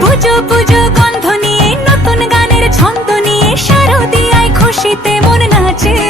পুজো পুজো গন্ধ নিয়ে নতুন গানের ছন্দ নিয়ে শারদিয়ায় খুশিতে মন নাচে।